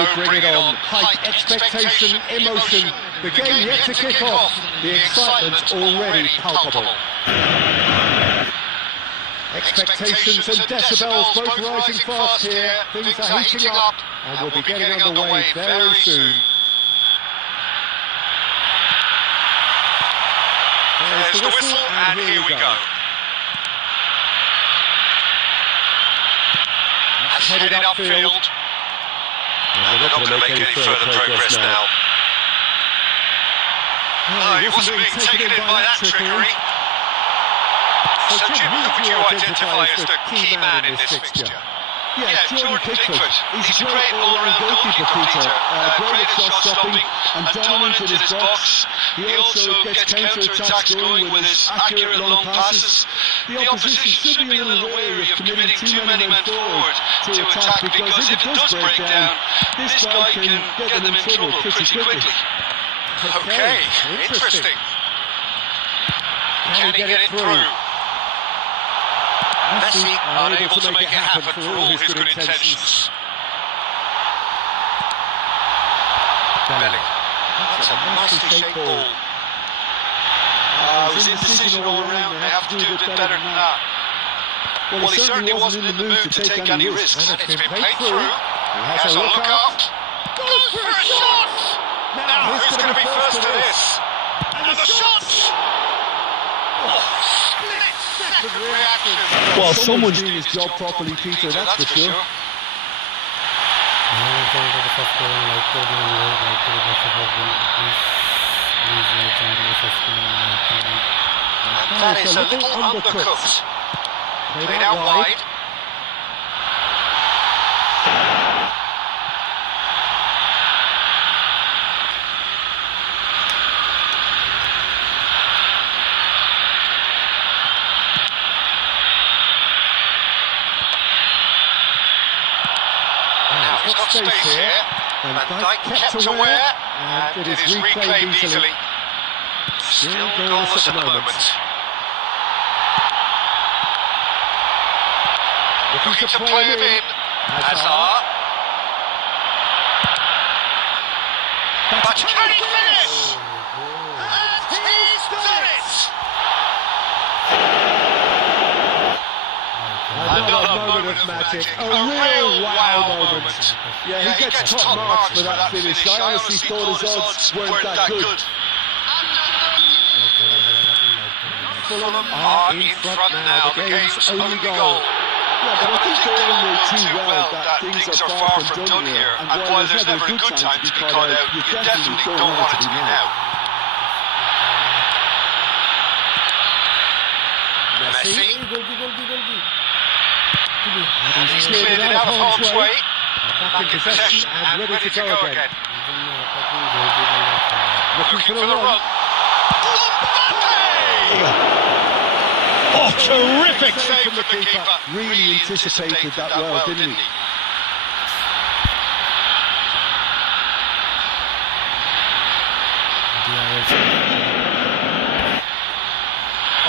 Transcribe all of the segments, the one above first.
So bring it on. Hype, expectation, emotion. The game yet to kick off. The excitement's already palpable. Expectations and decibels both rising fast here. Things are heating up and we'll be getting underway very soon. There's the whistle and here we go. That's headed upfield. And they're not going to make any further progress now. Oh, he wasn't being taken in by that trickery. So Jim, who would you identify as the key man in this fixture? Yeah, Jordan Pickford. He's a great all-round goalkeeper, Peter. Great at shot-stopping and dominant in his box. He also gets counter-attacks going with his accurate long passes. The opposition should be a little wary of committing too many men forward to attack, because if it does break down, this guy can get them in trouble pretty quickly. Okay, interesting. Can he get it through? Messi unable to make it happen for all his good intentions. Belling. That's a nicely shaped ball. It was indecision all around. They have to do a bit better than that. Well, he certainly wasn't in the mood to take any risks. And it's been played through. He has a look up. Goes for a shot! Now, who's going to be first to this? And the shot! Split-second reaction. Well, someone's doing his job properly, Peter, that's for sure. And that is a little undercooked. Played out wide. He's got space here, and Dijk kept aware, and it is reclaimed easily. Still goalless at the moment. Looking to play him in. Hazard. But can he finish? And he's done it! Another moment of magic, a real wow moment. Yeah, he gets top marks for that finish. I honestly thought his odds weren't that good. Fulham are in front now, the game's only goal. Yeah, but I think they all know too well that things are far from done here. And while there's never a good time to be caught out, you definitely don't want it to be now. Messi. He's cleared it out of harm's way. Back in possession and ready to go again. Looking for the run. Oh, terrific save from the keeper. Really anticipated that well, didn't he?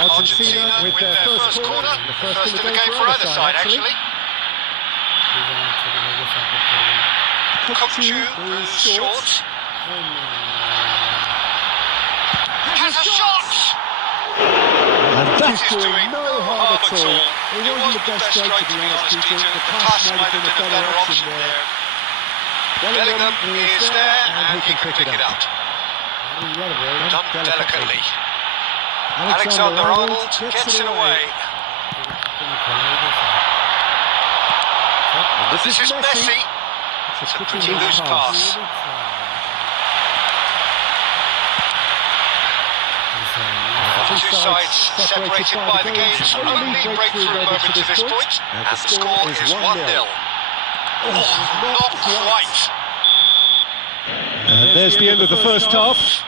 Argentina with their first corner. The first in the game for either side, actually. Cockchu is short. Has a shot! And that's doing no harm at all. It wasn't the best strike, to be honest, Peter. The pass might have been a better option there. Bellingham is there and he can pick it out. Done delicately. Alexander-Arnold gets it away. And this is Messi. It's a pretty loose pass. The two sides separated by the game's only breakthrough moment to this point, and the score is 1-0. Oh, not quite. And there's the end of the first half.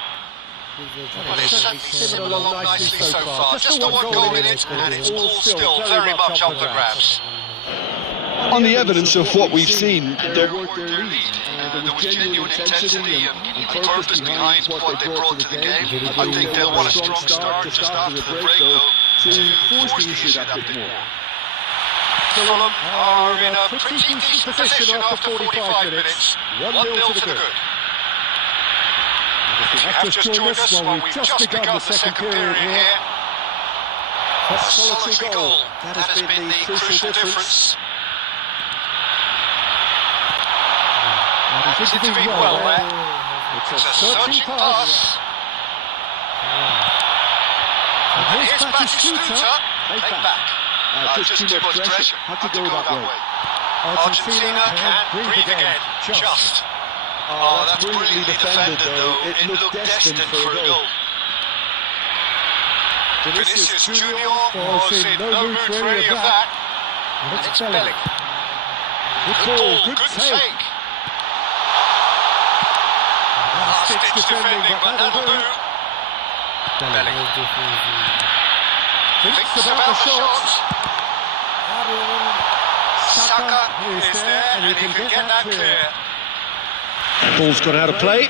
Well, it's certainly simmered along nicely so far. Just the one goal in it, and it's all still very much up for grabs. On the evidence of what we've seen, There was genuine intensity and purpose behind what they brought to the game. I think they'll want a strong start just after the break, though, to force the issue that bit more. Fulham are in a pretty decent position after 45 minutes. 1-0 to the good. If you have just joined us, well, we've just begun the second period here. A solitary goal. That has been the crucial difference. He's intervened well there. It's a searching pass. And here's Batistuta. Take back. Just too much pressure. Had to go that way. Argentina can breathe again. Just. Oh, that's brilliantly defended though. It looked destined for a goal. Vinicius Junior was in no mood for any of that. And it's Belling. Good ball, good take. Last-ditch defending, but that'll do. Belling. Thinks about the shot. Saka is there, and he can get that clear. Ball's gone out of play.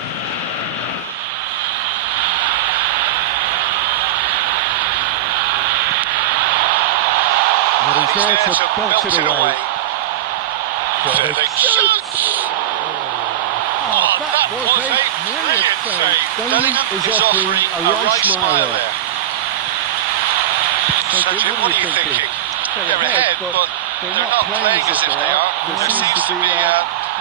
And he's there to belt it away. Belling shoots! Oh, that was a brilliant save. Bellingham is offering a right smile there. So Jim, what are you thinking? They're ahead, but they're not playing as if they are. There seems to be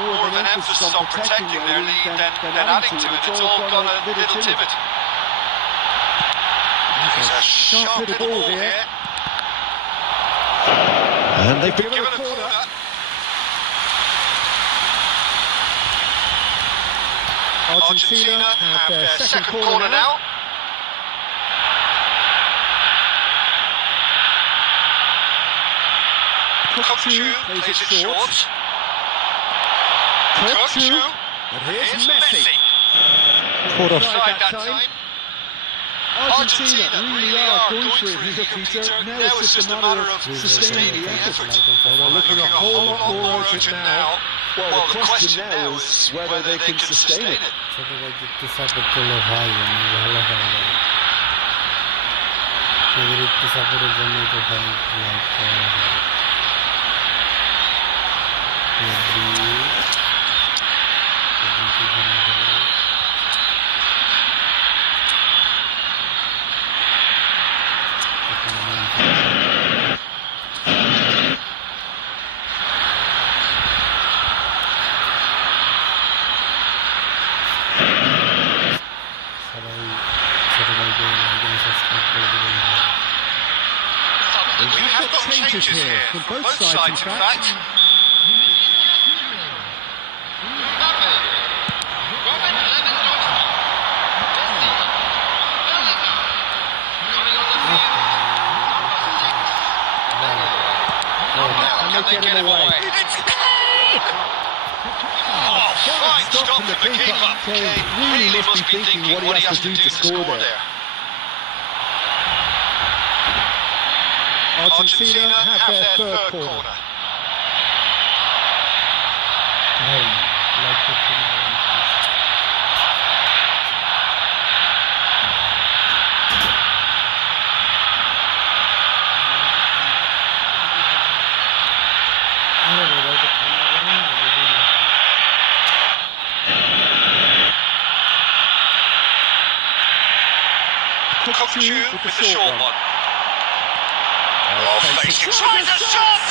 more of an emphasis on protecting their lead than adding to it. It's all gone a little timid. He's a sharp little ball here. And they've been Given a corner. Argentina have their second corner now. Cookchu plays it short. Cookchu, and here's Messi. caught off. Offside that time. Argentina really are going for it here, Peter. Now it's just a matter of sustaining the effort. They're looking a whole lot more urgent now. Well, the question now is whether they can sustain it. We have got changes here from both sides, in fact. Now can they get him away? Oh, fine stop from the keeper. Kane really must be thinking what he has to do to score there. Argentina have their third corner. Cookchu with the short one. Facing tries a shot!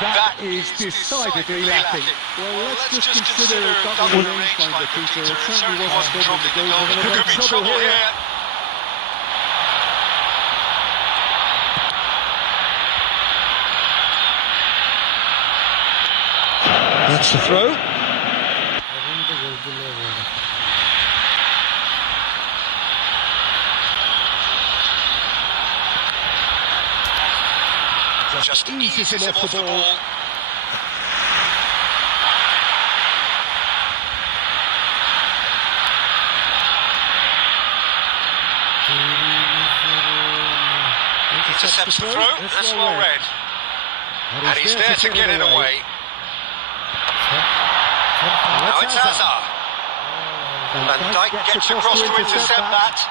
That is decidedly lacking. Well, let's just consider that was a rangefinder, Peter. It certainly wasn't troubling the goal, but there could be trouble here. That's the throw. Just eases him off the ball. Intercepts the throw, that's well read. And he's there to get it away. Now it's Hazard. Van Dijk gets across to intercept that.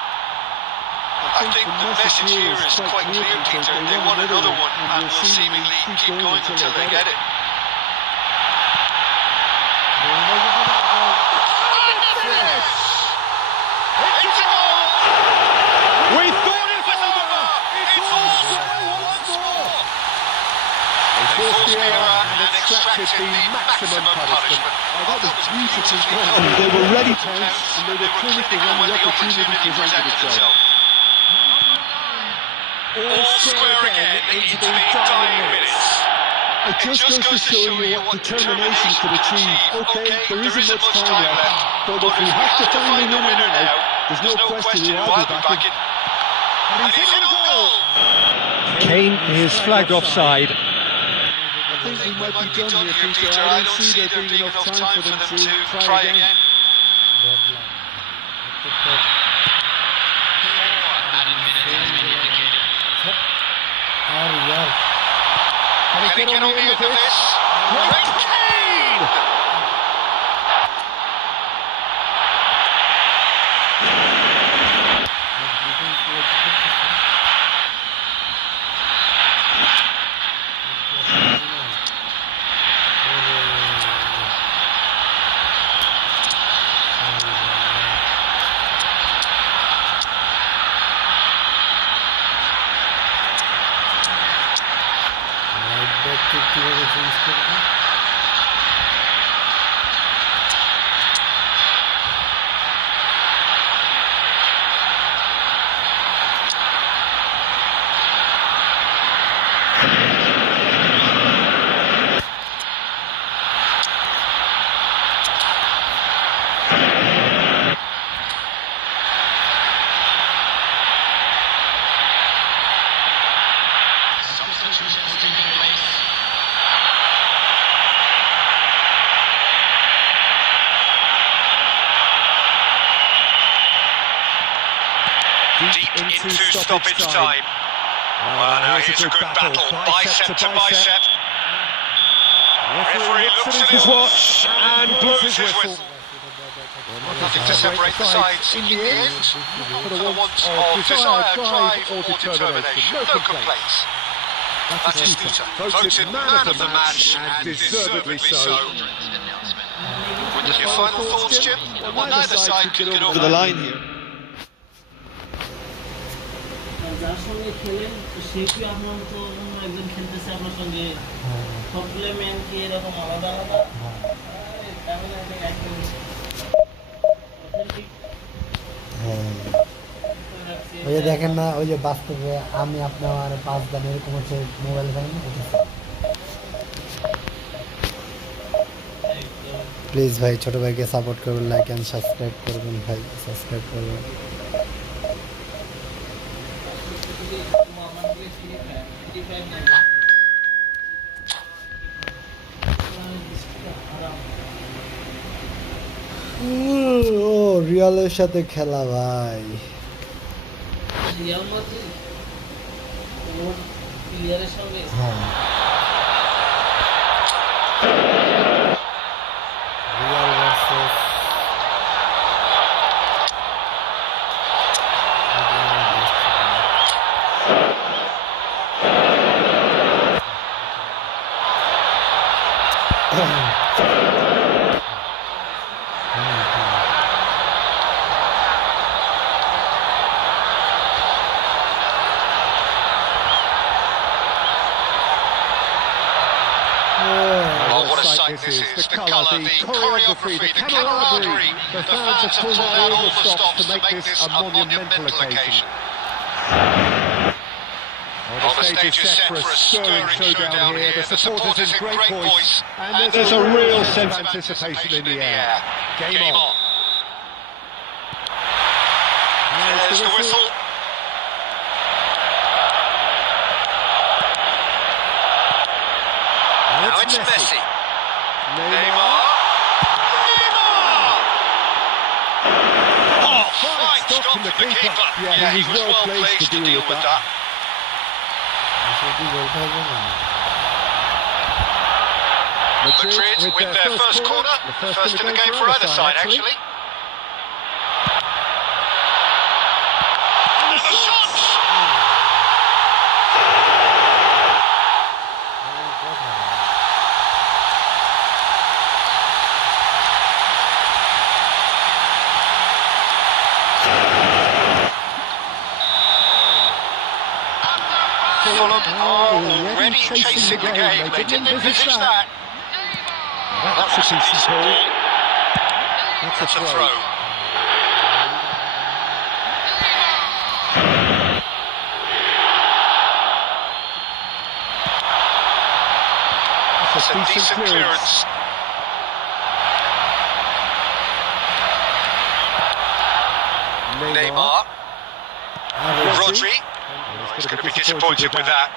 I think the message here is quite clear, Peter. They want another one and will seemingly keep going until they get it. It's a goal! We thought it was over! It's all once more! They forced the error and extracted the maximum punishment. That was beautifully done. They were ready to pounce, and they were clinical when the opportunity presented itself. All square again into the dying minutes. It just goes to show you what determination could achieve. Okay, there isn't much time left, but if we have to find the winner now, there's no question who I'll be backing. And he's in goal! Kane is flagged offside. I think we might be done here, Peter. I don't see there being enough time for them to try again. Can he get on the end of this? Great Kane! Deep into stoppage time. Well, now here's a good battle, bicep to bicep. Referee looks at his watch and blows his whistle. Nothing to separate the sides in the end. For the want of desire, drive or determination. No complaints. That is Peter, voted man of the match and deservedly so. Your final thoughts, Jim? Well, neither side could get over the line here. যার সঙ্গে খেলেন সে কি আপনার তো একজন খেলতেছে আপনার সঙ্গে সবগুলো ম্যান কি এরকম আলাদা আলাদা তাহলে ওই যে দেখেন না ওই যে বাস্তবে আমি আপনার 5 দাম এরকম হচ্ছে মোবাইল ফোন প্লিজ ভাই ছোট ভাইকে সাপোর্ট করবেন লাইক এন্ড সাবস্ক্রাইব করবেন ভাই সাবস্ক্রাইব করবেন ও রিয়ালের সাথে খেলা ভাই রিয়াল মাদ্রিদ ওর প্লেয়ারের সঙ্গে হ্যাঁ Real versus This is the colour, the choreography, the camaraderie. The fans have pulled out all the stops to make this a monumental occasion. Well, the stage is set for a stirring showdown here. The supporters in great voice, and there's a real sense of anticipation in the air. Game on. There's the whistle. Now it's Messi. Neymar! Oh, fine stop from the keeper. Yeah, he was well placed to deal with that. Madrid with their first corner, first in the game for either side, actually. And the shot! Fulham are already chasing the game. They didn't envisage that. That was a decent ball. That's a throw. That's a decent clearance. Neymar. Rodri. He's going to be disappointed with that.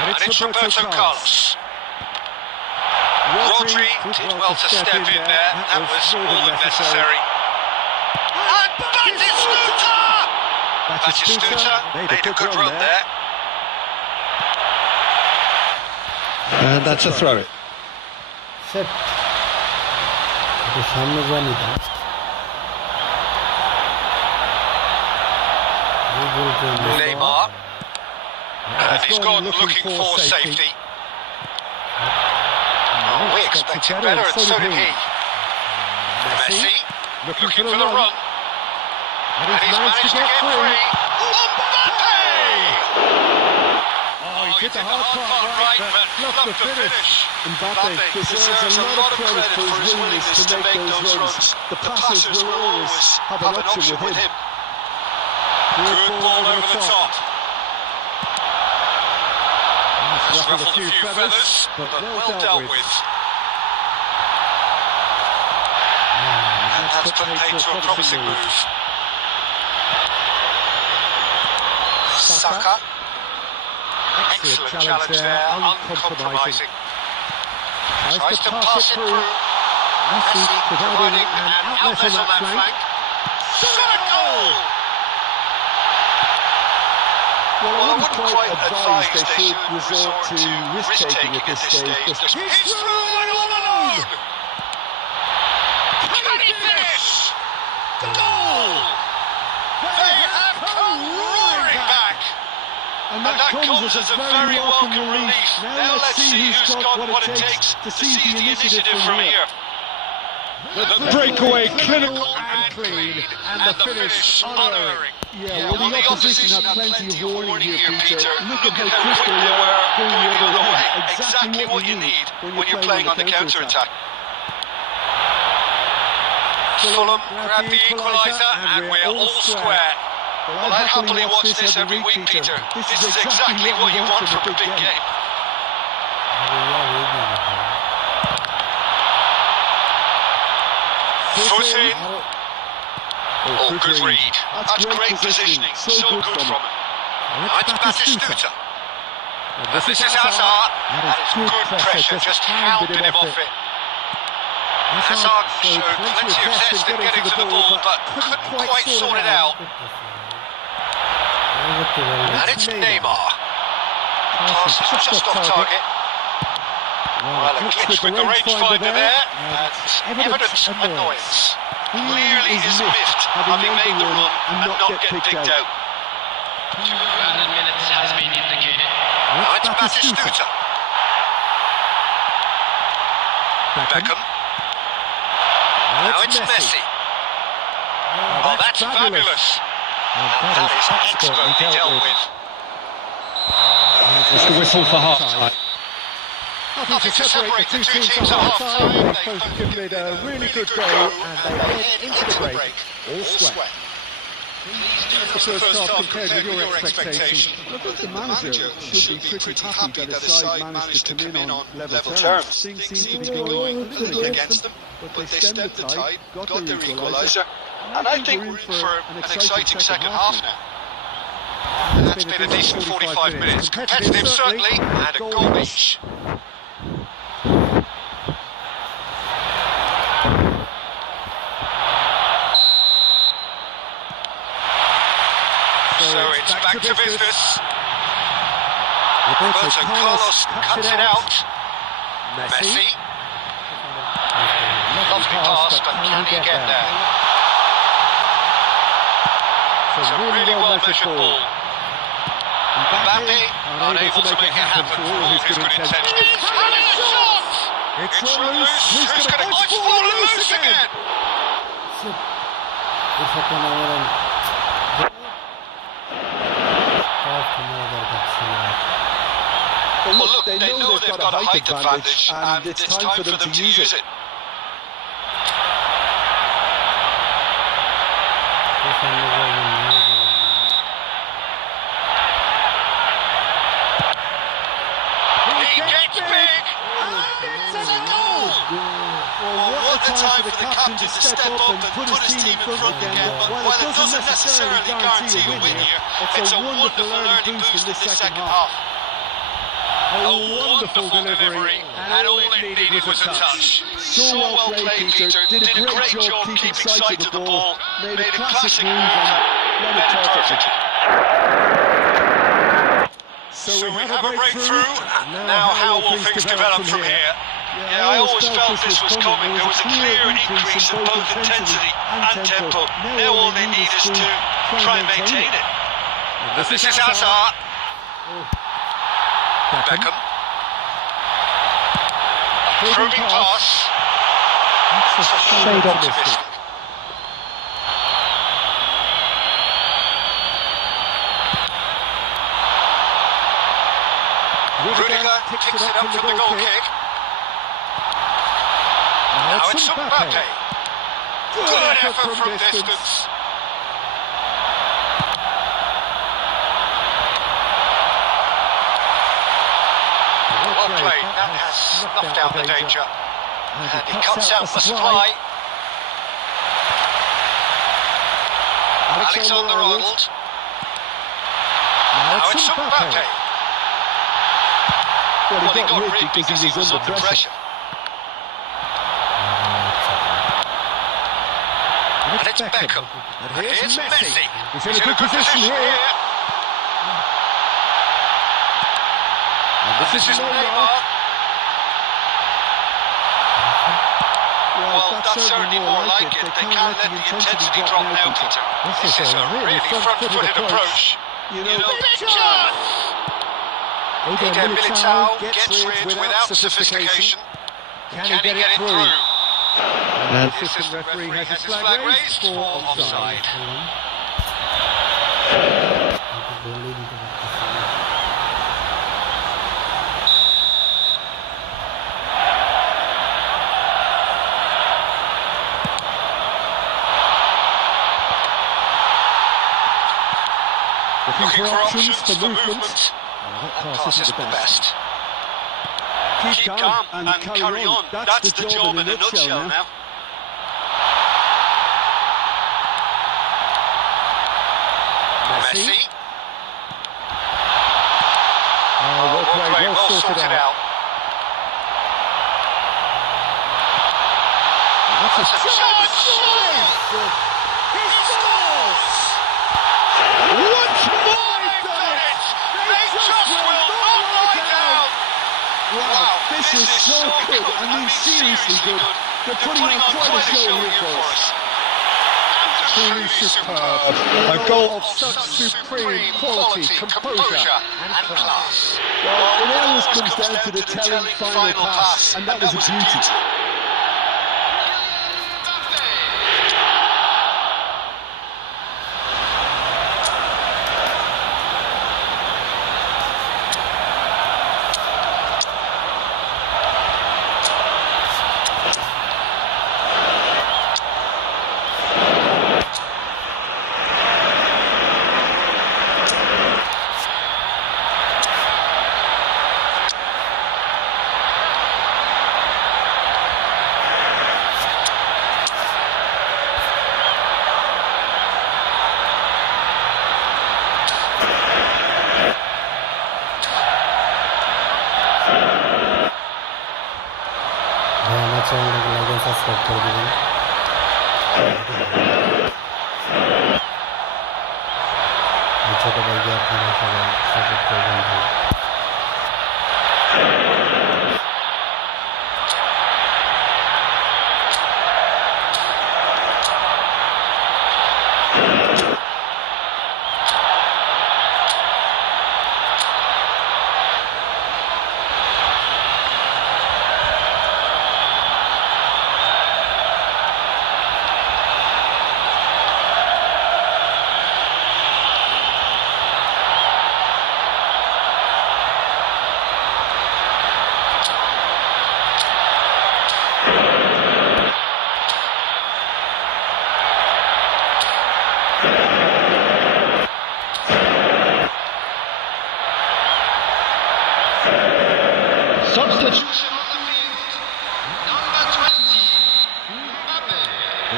And it's Roberto Carlos. Rodri did well to step in there. That was more than necessary. And Batistuta made a good run there. And that's a throw. Set. সামনে জানি না Neymar. And he's gone looking for safety. Oh, we expected better, and so did he. Messi, looking for the run. And he's managed to get free. Mbappe! Oh, he did the hard part right, but fluffed the finish. Mbappe deserves a lot of credit for his willingness to make those runs. The passers will always have an option with him. Good ball over the top. He's ruffled a few feathers, but well dealt with. And that's put paid to a promising move. Saka. Excellent challenge there, uncompromising. Tries to pass it through. Messi providing an outlet on that flank. Shot a goal! Well, I wouldn't quite advise they should resort to risk-taking at this stage. He's through and all alone! Can he finish? Goal! They have come roaring back! And that comes as a very welcome relief. Now let's see who's got what it takes to seize the initiative from here. The breakaway clinical and clean, and the finish unerring. Yeah, well, the opposition had plenty of warning here, Peter. Look at how quick they were going the other way. Exactly what you need when you're playing on the counter-attack. Fulham grab the equaliser, and we're all square. Well, I'd happily watch this every week, Peter. This is exactly what you want from a big game. Foot in. Oh, good read. That's great positioning. So good from him. It's Batistuta. This is Hazard. That is good pressure. Just hounded him off it. Hazard showed plenty of zest in getting to the ball, but couldn't quite sort it out. And it's Neymar. Pass is just off target. Well, a glitch with the rangefinder there, and evident annoyance. Clearly is miffed, having made the run and not get picked out. 200 minutes has been indicated. Now it's Batistuta. Beckham. Now it's Messi. Oh, that's fabulous. That is expertly dealt with. It's the whistle for half-time. Nothing to separate the two teams at half-time. They've both given it a really good go, and they head into the break all square. The first half compared with your expectations. I think the manager should be pretty happy that his side managed to come in on level terms. Things seem to be going a little bit against them, but they stemmed the tide, got their equaliser, and I think we're in for an exciting second half now. And that's been a decent 45 minutes. Competitive certainly, and a goal each. So it's back to business. Roberto Carlos cuts it out. Messi. Lovely pass, but can he get there? It's a really well-measured ball. Mbappe unable to make it happen for all his good intentions. And it's a shot! It's loose. Who's going to... Oh, it's fallen loose again! Well, look, they know they've got a height advantage, and it's time for them to use it. He gets big, and it's a goal! Well, what a time for the captain to step up and put his team in front again. But while it doesn't necessarily guarantee a win here, it's a wonderful early boost in this second half. A wonderful delivery, and all it needed was a touch. So well played, Peter. Did a great job keeping sight of the ball. Made a classic move and won it perfectly. So we have a breakthrough. Now how will things develop from here? Yeah, I always felt this was coming. There was a clear increase in both intensity and tempo. Now all they need is to try and maintain it. And this is Hazard. Beckham. A probing pass. That's a shade optimistic. Rudiger picks it up from the goal kick. Now it's Mbappe. Good effort from distance. Well played, that has snuffed out the danger. And he cuts out the supply. Alexander-Arnold. Now it's Mbappe. Well, he got rigged because he was under pressure. And it's Beckham. And here's Messi. He's in a good position here. And this is Neymar. Well, that's certainly more like it. They can't let the intensity drop now, Peter. This is a really front-footed approach. You know, big chance! Eden Militao gets rid without sophistication. Can he get it through? And The assistant referee has his flag raised for offside. Looking for options for movement. That pass isn't the best. Keep calm and carry on. That's the job in a nutshell now. Messi. Well played, well sorted out. That's a chance! He scores! Once more they've done it! They just will not lie down! Wow, this is so good. I mean, seriously good. They're putting on quite a show here for us. Truly superb. a goal of such supreme quality, composure and class. Well, it always comes down to the telling final pass, and that was a beauty. Subscribe করে দিবেন। ছোট ভাইকে আপনারা সবাই support করবেন ভাই।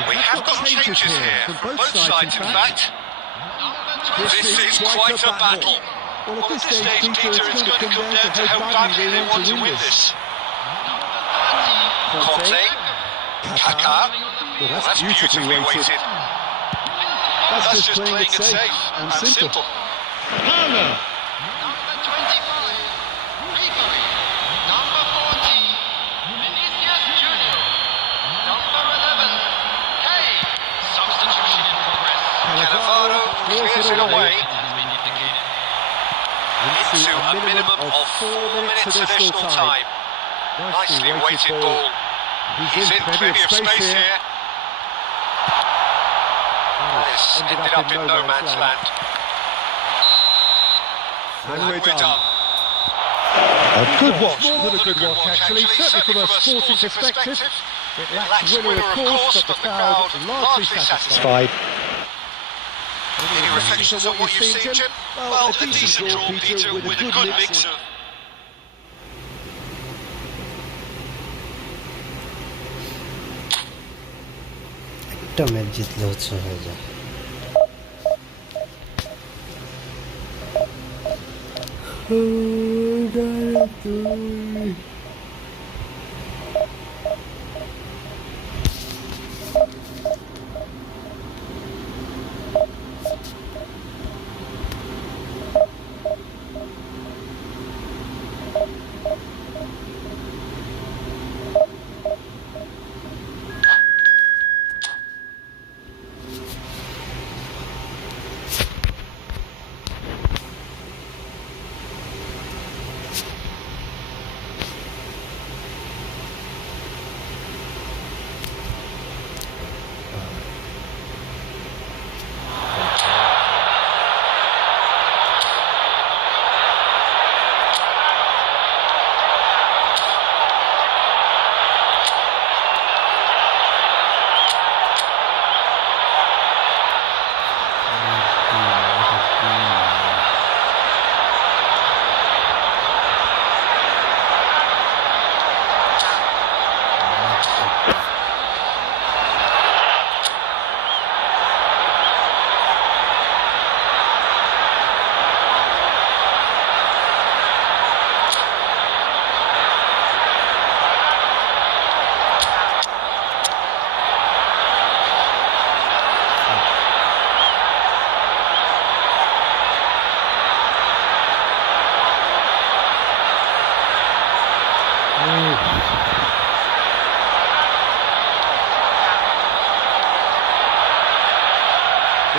We have got changes here, from both sides in fact. This is quite a battle. Well, at this stage, Peter, it's going to come down to how badly they want to win this. Conte, Kaká. Well, that's beautifully weighted. That's just playing it safe and simple. Palmer. Number 25, Ribery. Number 14, Vinicius Junior. Number 11, Kay. Substitution in progress. Cannavaro clears it away into a minimum of 4 minutes additional time. Nicely weighted ball. He's in plenty of space here. That has ended up in no man's land. And we're done. A good watch, more than a good watch actually, certainly from a sporting perspective. It lacks winner of course, but the crowd largely satisfied. Any reflections on what you've seen, Jim? Well, a decent draw, Peter, with a good mix of... একটা match জিতলে হচ্ছে হয়ে যায়।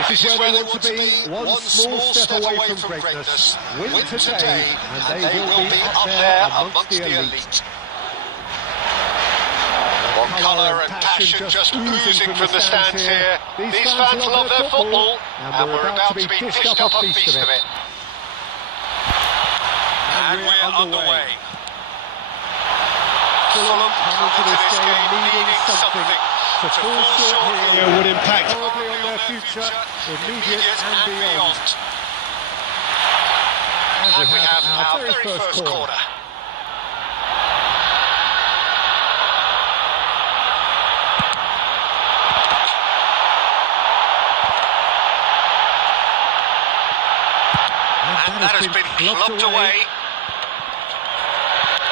This is where they want to be, one small step away from greatness. Win today, and they will be up there amongst the elite. One colour and passion just oozing from the stands here. These fans love their football, and we're about to be dished up a feast of it. And we're underway. Fulham come into this game needing something to fall short here would impact horribly on their future, immediate and beyond. And we have our very first corner. And that has been clubbed away.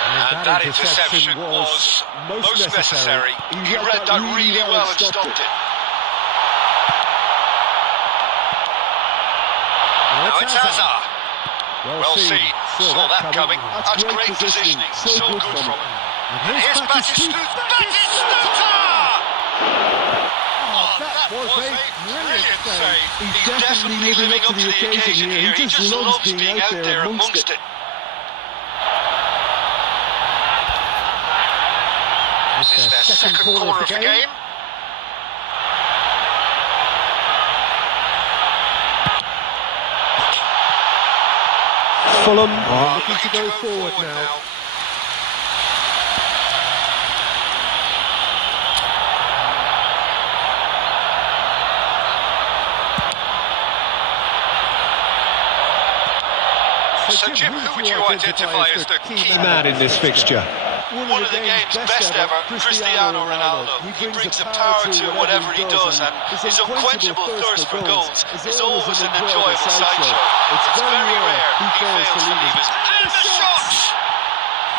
And that interception was most necessary. He read that really well and stopped it. Now it's Hazard. Well seen. Saw that coming. That's great positioning. So good from him. And here's Batistuta. Oh, that was a brilliant save. He's definitely living up to the occasion here. He just loves being out there amongst it. This is their second corner of the game. Fulham are looking to go forward now. So Jim, who would you identify as the key man in this fixture? one of the game's best ever, Cristiano Ronaldo. He brings the power to whatever he does, and his unquenchable thirst for goals is always an enjoyable sideshow. It's very rare he fails to leave us. And the shot!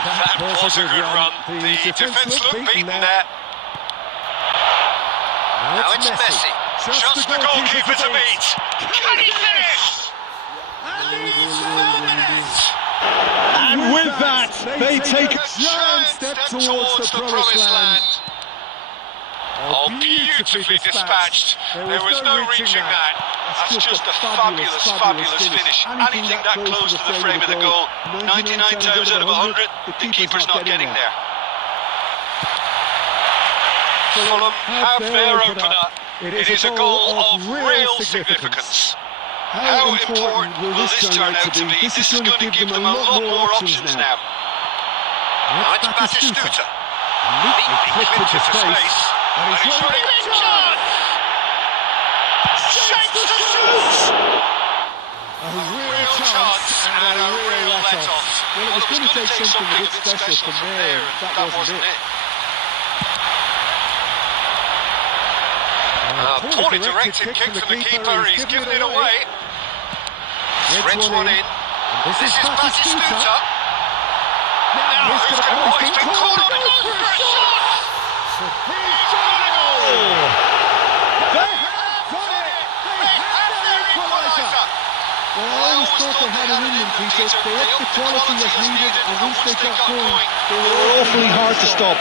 That was a good run. The defence looked beaten there. Now it's Messi. Just the goalkeeper to beat. Can he finish? And he's done it! And with that, they take a giant step towards the promised land. Oh, beautifully dispatched. There was no reaching that. That's just a fabulous, fabulous finish. Anything that close to the frame of the goal, 99 times out of 100, the keeper's not getting there. Fulham have their opener. It is a goal of real significance. How important will this turn out to be? This is going to give them a lot more options now. Now it's Batistuta. Neatly clipped into space. And he's running big chance! Shapes the shoot! A real chance and a real let-off. Well, it was going to take something a bit special from there, and that wasn't it. Poorly directed kick from the keeper, he's given it away. Threads one in. This is Batistuta. Now who's going to go? He's been caught on the goal for a shot! He's got it all! They have got it! They have their equaliser! Well, I always thought they had it in them, Peter. They upped the quality as needed, and once they got going, they were awfully hard to stop.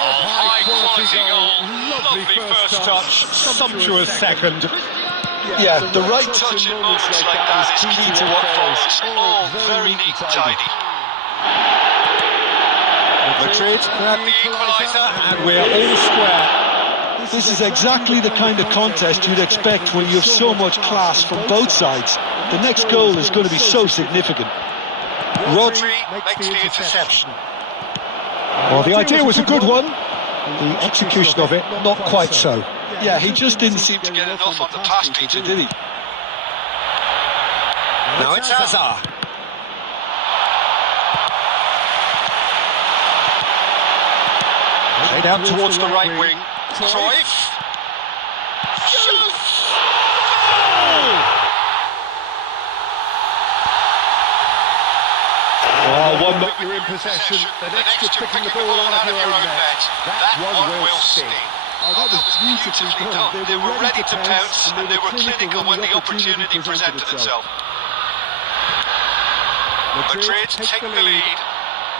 High quality goal, lovely first touch, sumptuous second. Yeah, the right touch in moments like that is key to what follows. All very neat and tidy. Madrid grab the equaliser, and we're all square. This is exactly the kind of contest you'd expect when you have so much class from both sides. The next goal is going to be so significant. Rodri makes the interception. Well, the idea was a good one. The execution of it, not quite so. Yeah, he just didn't seem to Get enough on the pass, Peter, did he? Now it's Hazard. Played out towards the right wing. Cruyff. Shoots! Oh, one But you're in possession. The next you're picking the ball out of your own net. That one will sting. Oh, that was beautifully done. They were ready to pounce, and they were clinical when the opportunity presented itself. Madrid take the lead.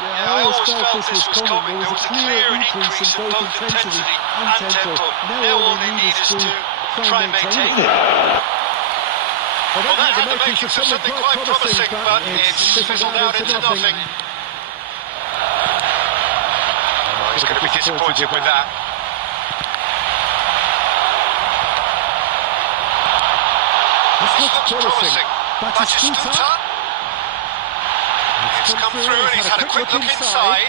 Yeah, I always felt this was coming. There was a clear increase in both intensity and tempo. Now all they need is to try and maintain it. Well, that had the makings of something quite promising, but it's fizzled out into nothing. Oh, he's going to be disappointed with that. This looks promising. Batistuta. He's come through and he's had a quick look inside.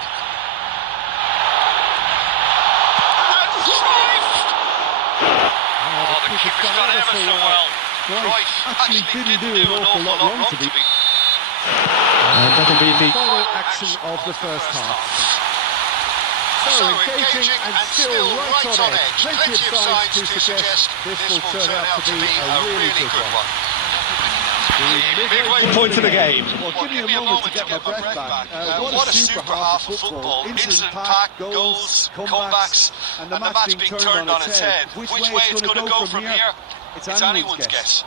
And Cruyff! Oh, the keeper's done ever so well. Cruyff actually didn't do an awful lot wrong to be. And that'll be the final action of the first half. So engaging and still right on edge. Plenty of signs to suggest this will turn out to be a really good one. Midway point of the game. Well, give me a moment to get my breath back. What a super half of football. Instant pack, goals, comebacks, and the match being turned on its head. Which way it's going to go from here, it's anyone's guess.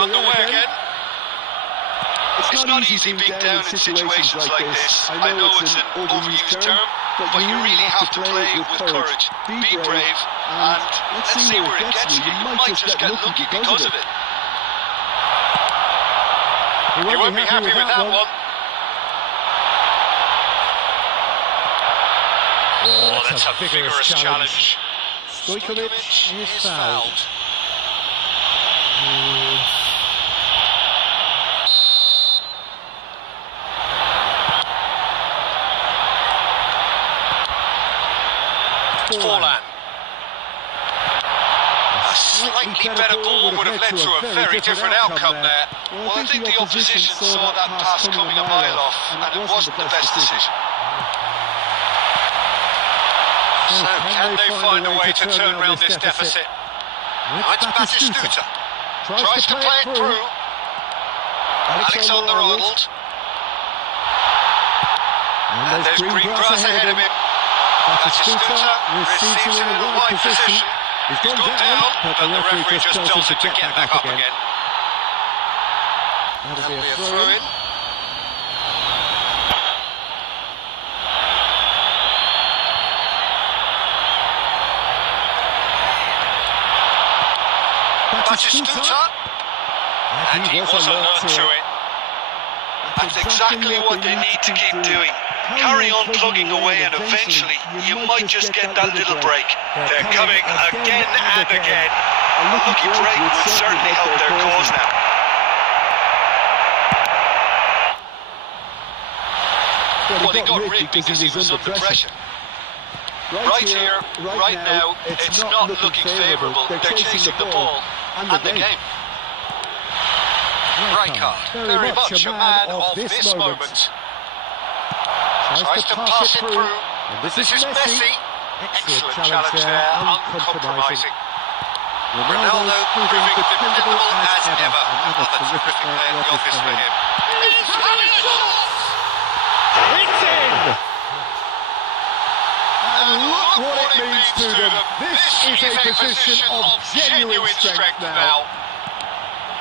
Underway again. It's not easy being down in situations like this. I know it's an overused term, but you really have to play with courage. Be brave, and let's see where it gets you. You might just get lucky because of it. He won't be happy with that one. Oh, that's a vigorous challenge. Stojkovic is fouled. Forlan. A slightly better ball would have led to a very different outcome there. Well, I think the opposition saw that pass coming a mile off, and it wasn't the best decision. So can they find a way to turn around this deficit? Now it's Batistuta. Tries to play it through. Alexander-Arnold. And there's green grass ahead of him. Batistuta receives him in the right position. He's gone down, but the referee just tells him to get back up again. That'll be a throw-in. Batistuta. And he was alert to it. That's exactly what they need to keep doing. Carry on plugging away and eventually you might just get that little break. They're coming again and again. A lucky break would certainly help their cause now. Well, he got rigged because he was under pressure. Right here, right now, it's not looking favourable. They're chasing the ball and the game. Rijkaard, very much a man of this moment. Tries to pass it through. This is Messi. Excellent challenge there, uncompromising. Ronaldo proving dependable as ever. Another terrific day at the office for him. It's in! And look what it means to them. This is a position of genuine strength now.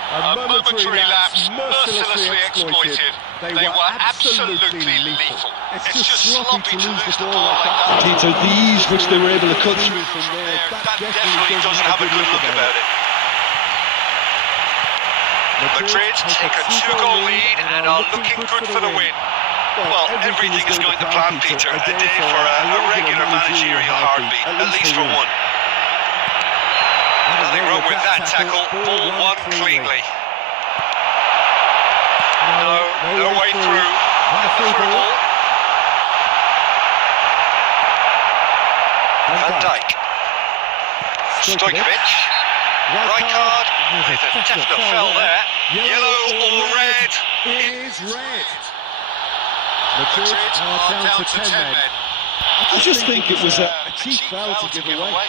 A momentary lapse mercilessly exploited. They were absolutely lethal. It's just sloppy to lose the ball like that. Tito, the ease which they were able to cut through From there, that definitely doesn't have a good look about it. Madrid take a 2-goal lead and are looking good for the win. Well, everything is going to plan, Peter. A day for a regular managerial heartbeat, at least for one. Nothing wrong with that tackle. Ball won cleanly. No way through. The ball. Van Dijk. Stojkovic. Rijkaard. There's a definite foul there. Yellow or red? It is red. Madrid are down to 10 men. I just think it was a cheap foul to give away.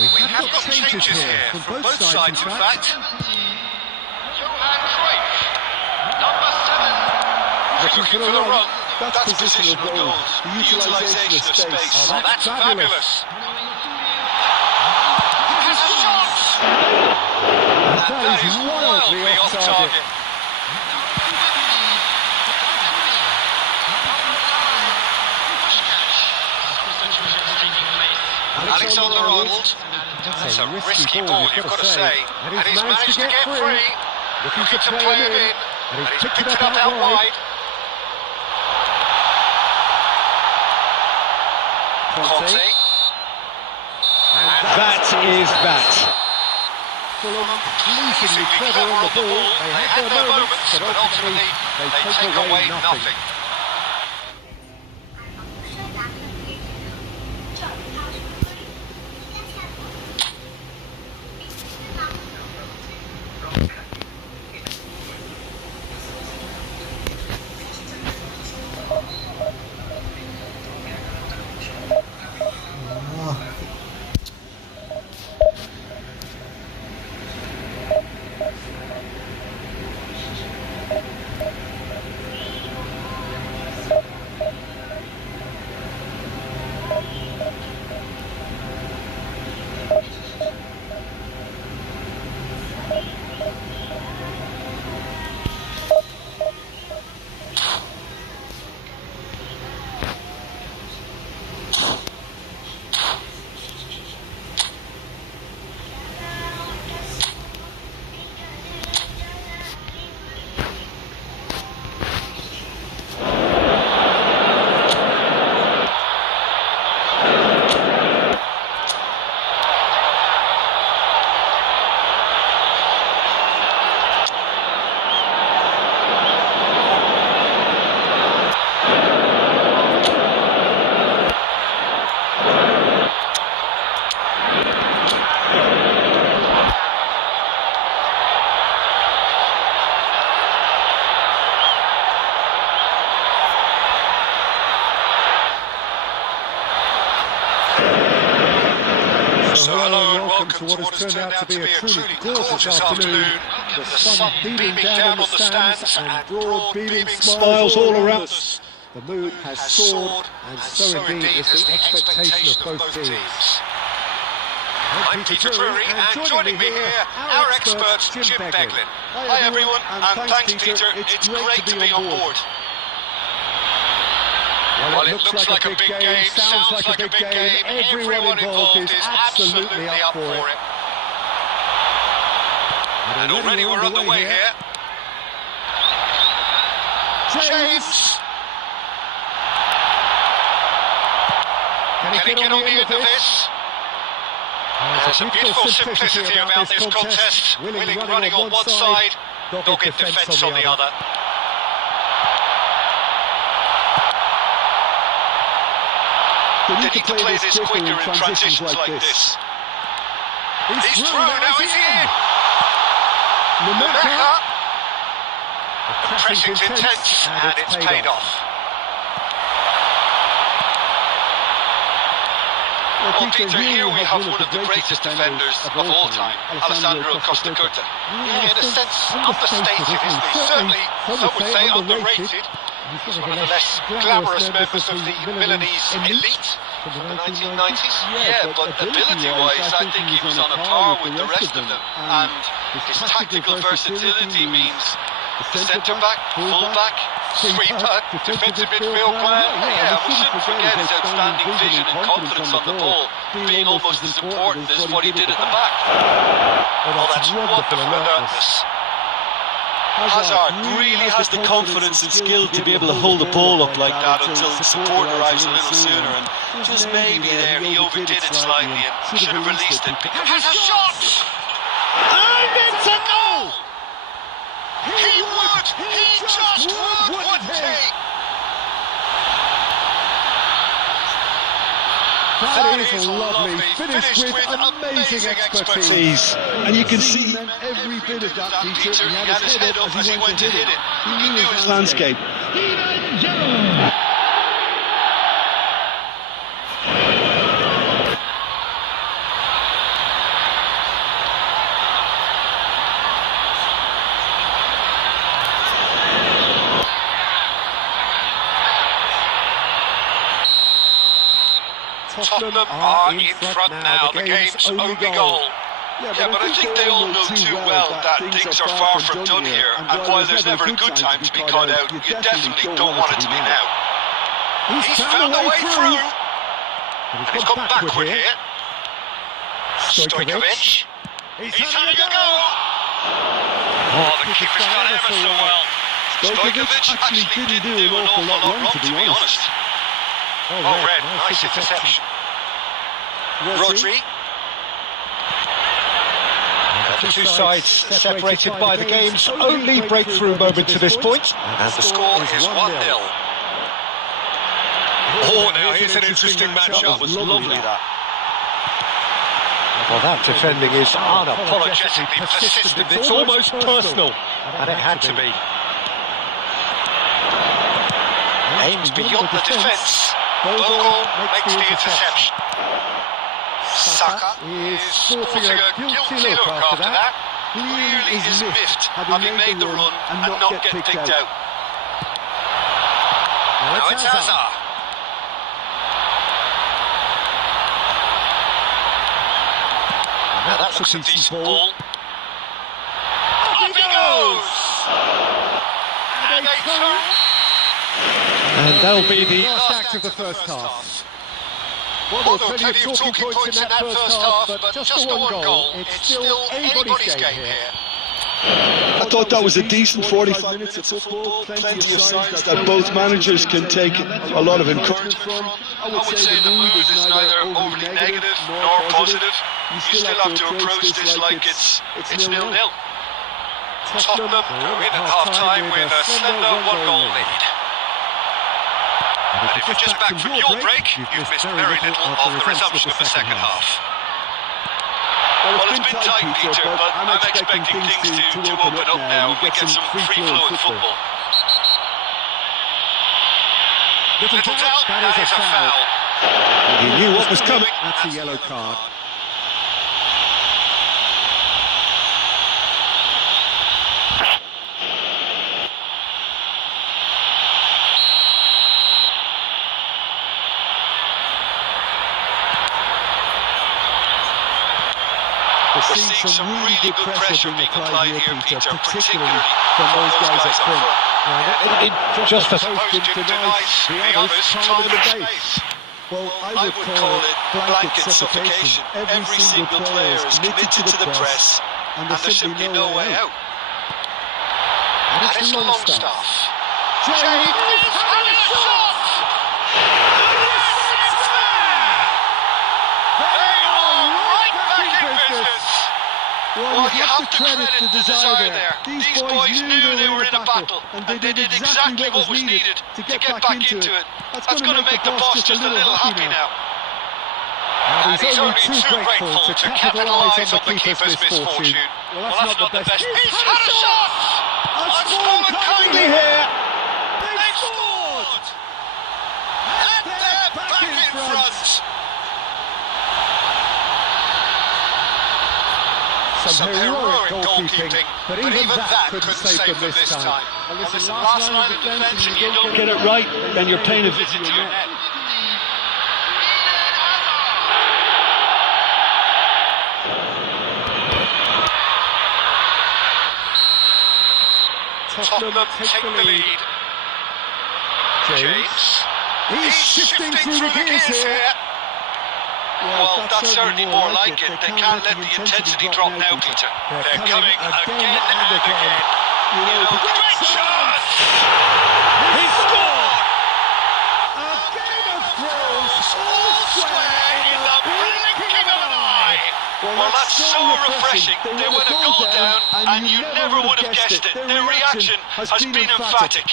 We have got changes here from both sides, in fact. Johan Cruyff, number 7, looking for the run. That's positional goals, the utilisation of space. Oh, that's fabulous. Has a shot! And that is wildly off target. Alexander-Arnold. That's a risky ball, you've got to say. And he's managed to get free. Looking to play him in. And he's picked it up out wide. Conte. And that is that. Fulham pleasingly clever on the ball. They had their moments, but ultimately they take away nothing. To what has turned out to be a truly gorgeous afternoon. The sun beaming down on the stands and broad beaming smiles all around us. The mood has soared, and so indeed is the expectation of both teams. I'm Peter Drury, and joining me here, our expert Jim Beglin. Hi everyone, and thanks Peter, it's great to be on board. Well, it looks like a big game, sounds like a big game, everyone involved is absolutely up for it. And already we're underway here. James! Can he get on the end of this? There's a beautiful simplicity about this contest. Willing running on one side, dogged defence on the other. They need to play this quicker in transitions like this. He's through, now he's in! Nemeka! The pressing's intense, and it's paid off. Well, Peter, here we have one of the greatest defenders of all time, Alessandro Costa Curta. Yeah, in a sense, understated, isn't he? Certainly, some would say underrated. He's one of the less glamorous members of the Milanese elite from the 1990s. Yeah, but ability-wise, I think he was on a par with the rest of them. And his tactical versatility means the centre-back, full-back, sweeper, defensive midfield player. Yeah, we shouldn't forget his outstanding vision and confidence on the ball, being almost as important as what he did at the back. Oh, that's wonderful alertness. Hazard really has the confidence and skill to be able to hold the ball up like that until support arrives a little sooner, and just maybe there he overdid it slightly and should have released it. Has a shot! And it's a goal! He just would, wouldn't he? That is lovely, finished with amazing expertise. And you can see every bit of that, Peter. He had his head up as he went to hit it. He knew his landscape. Tottenham are in front now, the game's only goal. Yeah, but I think they all know too well that things are far from done here, and while there's never a good time to be caught out, you definitely don't want it to be now. He's found a way through, and he's gone backward here. Stojkovic. He's having a go! Oh, the keeper's done ever so well. Stojkovic actually didn't do an awful lot wrong, to be honest. Oh, Red, nice interception. Rodri. The two sides separated by the game's only breakthrough moment to this point. And the score is 1-0. Oh, now here's an interesting match-up. That was lovely, that. Well, that defending is unapologetically persistent. It's almost personal. And it had to be. Aims beyond the defence. Bogle makes the interception. Saka is sporting a guilty look after that. Clearly is miffed, having made the run and not get picked out. Now it's Hazard. Now that looks a decent ball. Up he goes! And they turn. And that'll be the last act of the first half. Well, there were plenty of talking points in that first half, but just the one goal. It's still anybody's game here. I thought that was a decent 45 minutes of football, plenty of signs that both managers can take a lot of encouragement from. I would say the mood is neither overly negative nor positive. You still have to approach this like it's 0-0. Tottenham go in at half-time with a slender one-goal lead. And if you're just back from your break, you've missed very little of the resumption of the second half. Well, it's been tight, Peter, but I'm expecting things to open up now and we get some free-flowing football. Little doubt, that is a foul. He knew what was coming. That's a yellow card. We're seeing some really good pressure being applied here, Peter, particularly from those guys up front. Just as Supposed to deny the others time and space. Well, I would call it blanket suffocation. Every single player is committed to the press, and there's simply no way out. And it's Longstaff. James is having a shot! They are right back in business! Well, you have to credit the desire there. These boys knew they were in a battle, and they did exactly what was needed to get back into it. That's going to make the boss just a little happy now. And he's only too grateful to capitalise on the keeper's misfortune. Well, that's not the best. He's had a shot! That's fallen kindly here! They've scored! And they're back in front! Some heroic goalkeeping, but even that couldn't save them this time. Well, listen, last line of defence and you don't get it right, then you're paying a visit to your net. Tottenham take the lead. James. He's shifting through the gears here. Well, that's certainly more like it. They can't let the intensity drop now, Peter. They're coming again and again. You know, great chance! He scored! A game of thrills, all square in the blinking of an eye. Well, that's so refreshing. They win a goal down, and you never would have guessed it. Their reaction has been emphatic.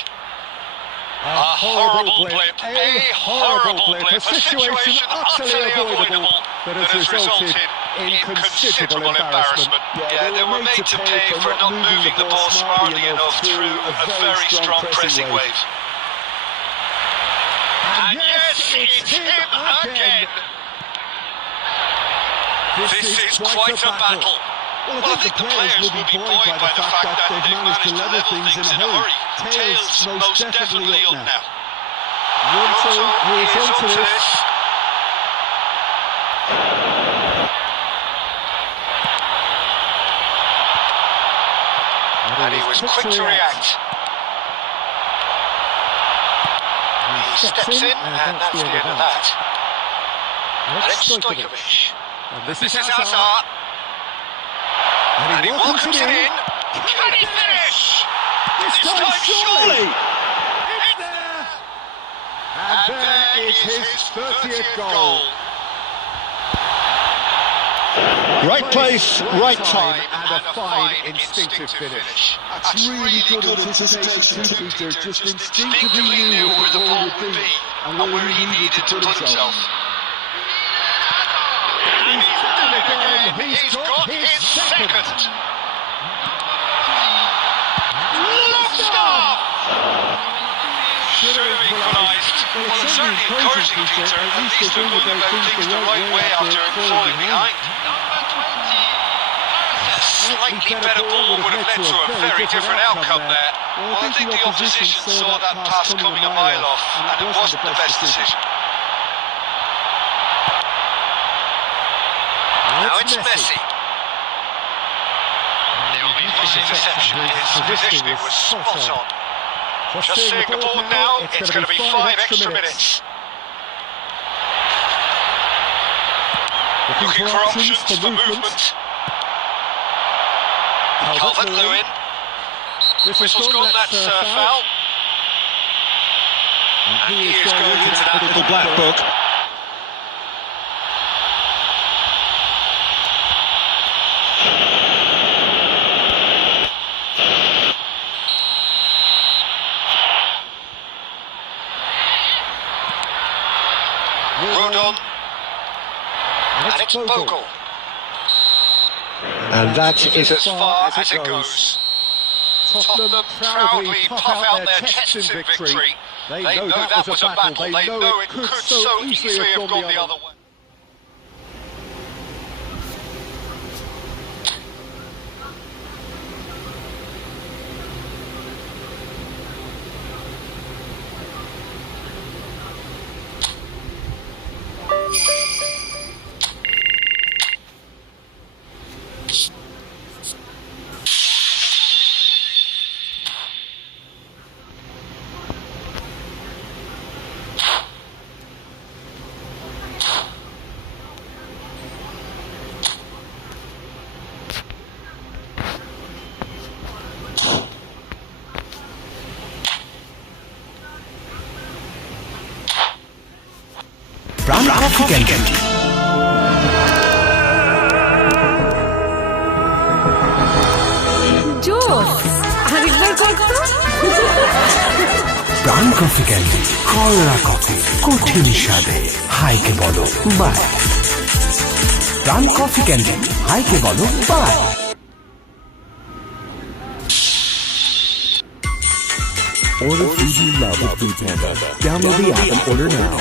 A horrible blip, a situation utterly avoidable that has resulted in considerable embarrassment. Yeah, they were made to pay for not moving the ball smartly enough through a very strong pressing wave. And yes, it's him again! This is quite a battle. Well, I think the players will be buoyed by the fact that they've managed to level things in a hurry. Tails most definitely up now. Ronto is onto this. And he was quick to react. He steps in, and that's the end of that. And it's Stojkovic. And this is Hazard. And he welcomes it in. Can he finish? This time surely. It's there. And there is his 30th goal. Right place, right time, and a fine instinctive finish. That's really good anticipation too, Peter. Just instinctively knew where the ball would be and where he needed to put himself. And he's done it again. He's got his second. Looked off! Should have equalised. Well, it's certainly encouraging, Peter. At least they're going about things the right way after falling behind. A slightly better ball would have led to a very different outcome there. Well, I think the opposition saw that pass coming a mile off, and it wasn't the best decision. Now it's Messi. He'll be missing reception. His positioning was spot on. Just seeing the ball now, it's going to be 5 extra minutes. Looking for options for movement. Calvert-Lewin. Whistle's gone, that's foul. And he is going into that little black book. Rodon. And it's Bogle. And that is as far as it goes. Tottenham proudly puff out their chests in victory. They know that was a battle. They know it could so easily have gone the other way. Brown Coffee Candy. জোস আরেকবার কত brown coffee candy করলা coffee কঠিন স্বাদে হাইকে বলো by brown coffee candy হাইকে বলো by Order food you love with Food Panda. Download the app and order now.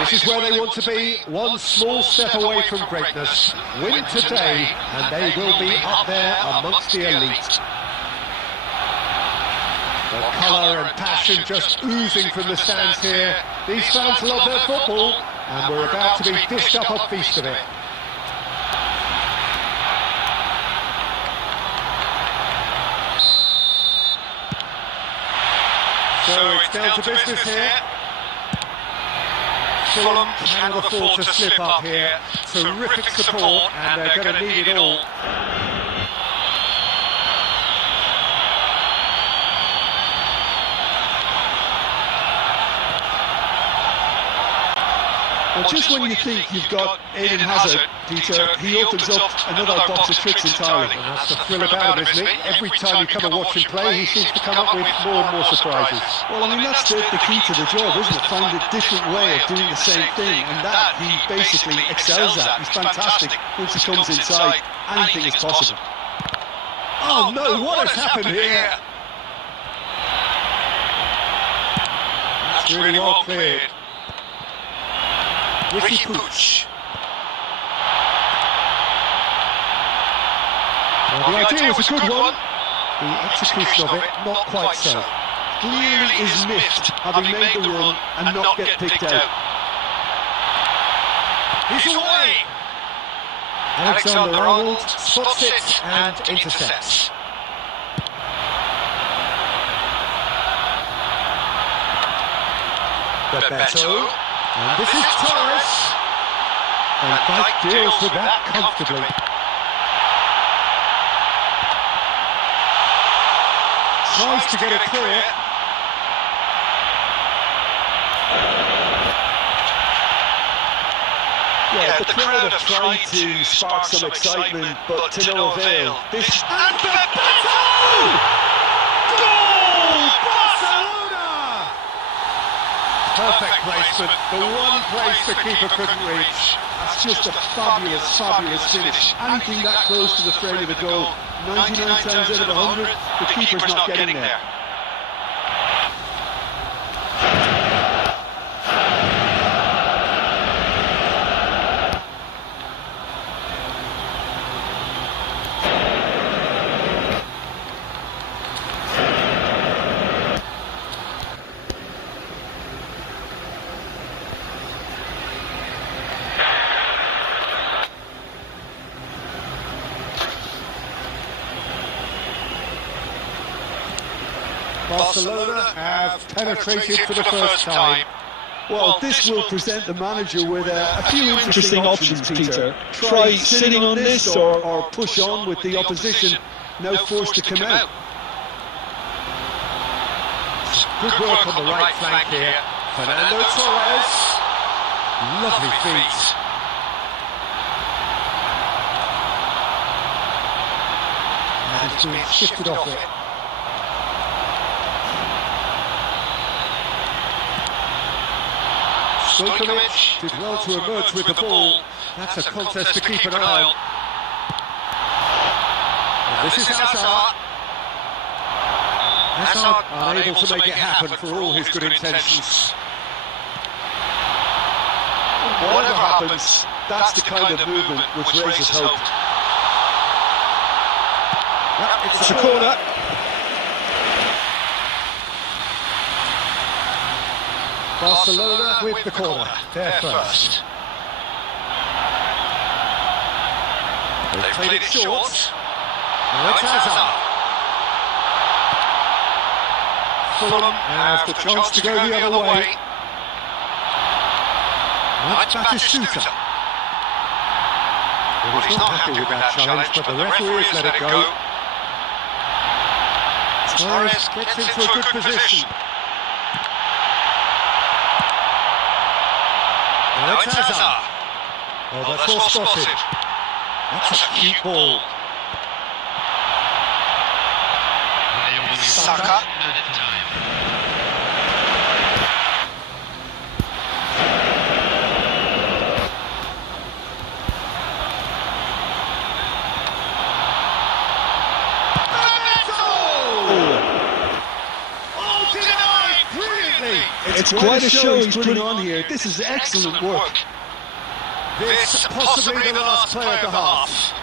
This is where they want to be, one small step away from greatness. Win today, and they will be up there amongst the elite. The colour and passion just oozing from the stands here. These fans love their football, and we're about to be dished up a feast of it. So it's down to business here. Fulham cannot afford to slip up here. Terrific support, and they're going to need it all. Well, just when you think you've got Eden Hazard, Peter, he opens up another box of tricks entirely. And that's the thrill about him, isn't it? Every time you come and watch him play, he seems to come up with more and more surprises. Well, I mean, that's the key to the job, isn't it? Find a different way of doing the same thing, and that he basically excels at. He's fantastic. Once he comes inside, anything is possible. Oh no, what has happened here? That's really well cleared. Ricky Pooch. Well, the idea was a good one. The execution of it, not quite so. Clearly is miffed, having made the run and not get picked out. He's away! Alexander-Arnold spots it and intercepts. Bebeto. And this is Torres. And Dyke deals with that comfortably. Tries to get it clear. Yeah, the crowd have tried to spark some excitement, but to no avail. This and Bebeto! Goal! Barcelona! Perfect placement, the one place the keeper couldn't reach. That's just a fabulous, fabulous finish. Anything that close to the frame of the goal, 99 times out of 100, the keeper's not getting there. Barcelona have penetrated for the first time. Well, this will present the manager with a few interesting options, Peter. Try sitting on this or push on with the opposition, now forced to come out. Good work on the right flank here. Fernando Torres. Lovely feet. And it's been shifted off it. Stojkovic did well to emerge with the ball. That's a contest to keep an eye on. And this is Hazard. Hazard unable to make it happen for all his good intentions. Whatever happens, that's the kind of movement which raises hope. It's a corner. Barcelona with the corner, they're first. They've played it short. Now it's Hazard. Fulham have the chance to go the other way. That's Batistuta. Well, he's not happy with that challenge, but the referee has let it go. Torres gets into a good position. Now it's Hazard. Oh, that's well spotted. That's a cute ball. Saka. Oh, denied brilliantly. It's quite a show he's putting on here. This is excellent work. This possibly the last play of the half.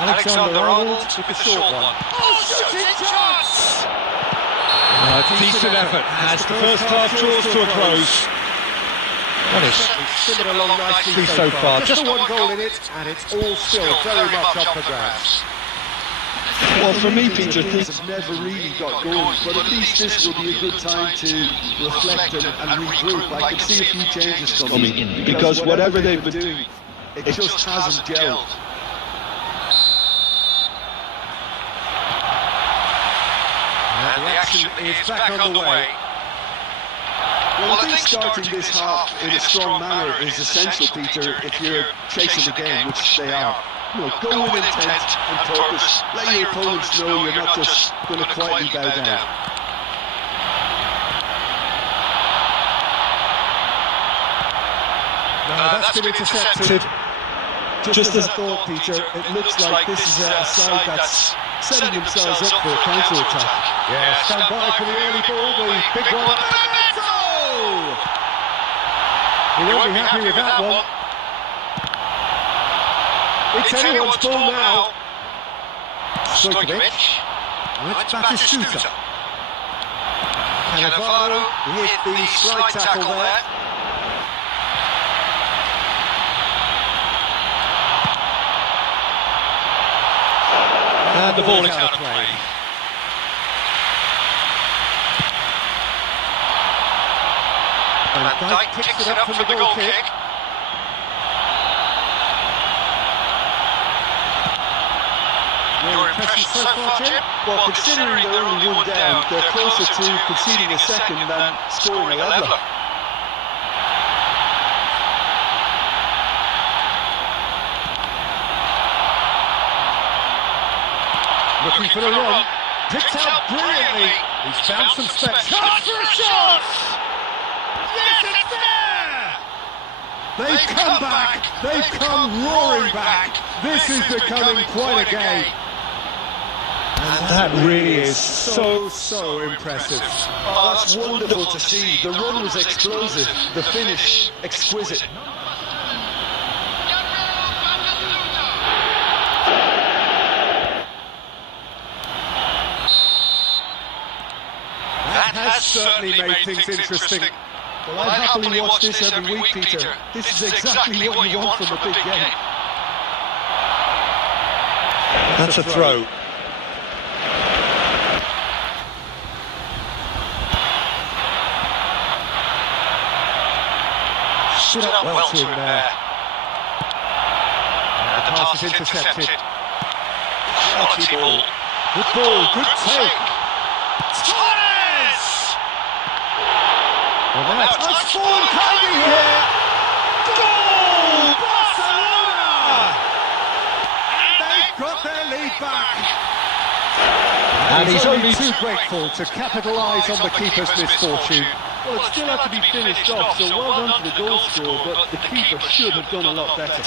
Alexander-Arnold with the short one. Oh, shooting chance! Decent effort as the first half draws to a close. Well, it's simmered along nicely so far. Just one goal in it, and it's all still very much up for grabs. Well, for me, Peter, things have never really got going, but at least this will be a good time to reflect and regroup. I can see a few changes coming, because whatever they've been doing, it just hasn't gelled. And the action is back on the way. Well, I think starting this half in a strong manner is essential, Peter, if you're chasing the game, which they are. You know, go with intent and purpose. Let your opponents know you're not just going to quietly bow down. That's been intercepted. Just as I thought, Peter, it looks like this is a side that's setting themselves up for a counter-attack. Yeah, stand by for the early ball, the big one. He won't be happy with that one. It's anyone's ball now. Stojkovic. It's Batistuta. Cannavaro hit the slide tackle there. And the ball is out of play. Van Dijk picks it up from the goal kick. Your impression so far, Jim? Well, considering they're only one down, they're closer to conceding a second than scoring a leveller. Looking for the run. Picked out brilliantly. He's found some space. Chance for a shot! Yes, it's there! They've come back. They've come roaring back. This is becoming quite a game. And that really is so impressive. Oh, that's wonderful to see. The run was explosive, the finish exquisite. That has certainly made things interesting. Well, I'd happily watch this every week, Peter. This is exactly what you want from a big game. That's a throw. Stood up well to him there. And the pass is intercepted. Quality ball. Good ball, good take. Torres! Well, now it's forward coming here. Goal! Barcelona! And they've got their lead back. And he's only too grateful to capitalise on the keeper's misfortune. Well, it still had to be finished off, so well done to the goal scorer, but the keeper should have done a lot better.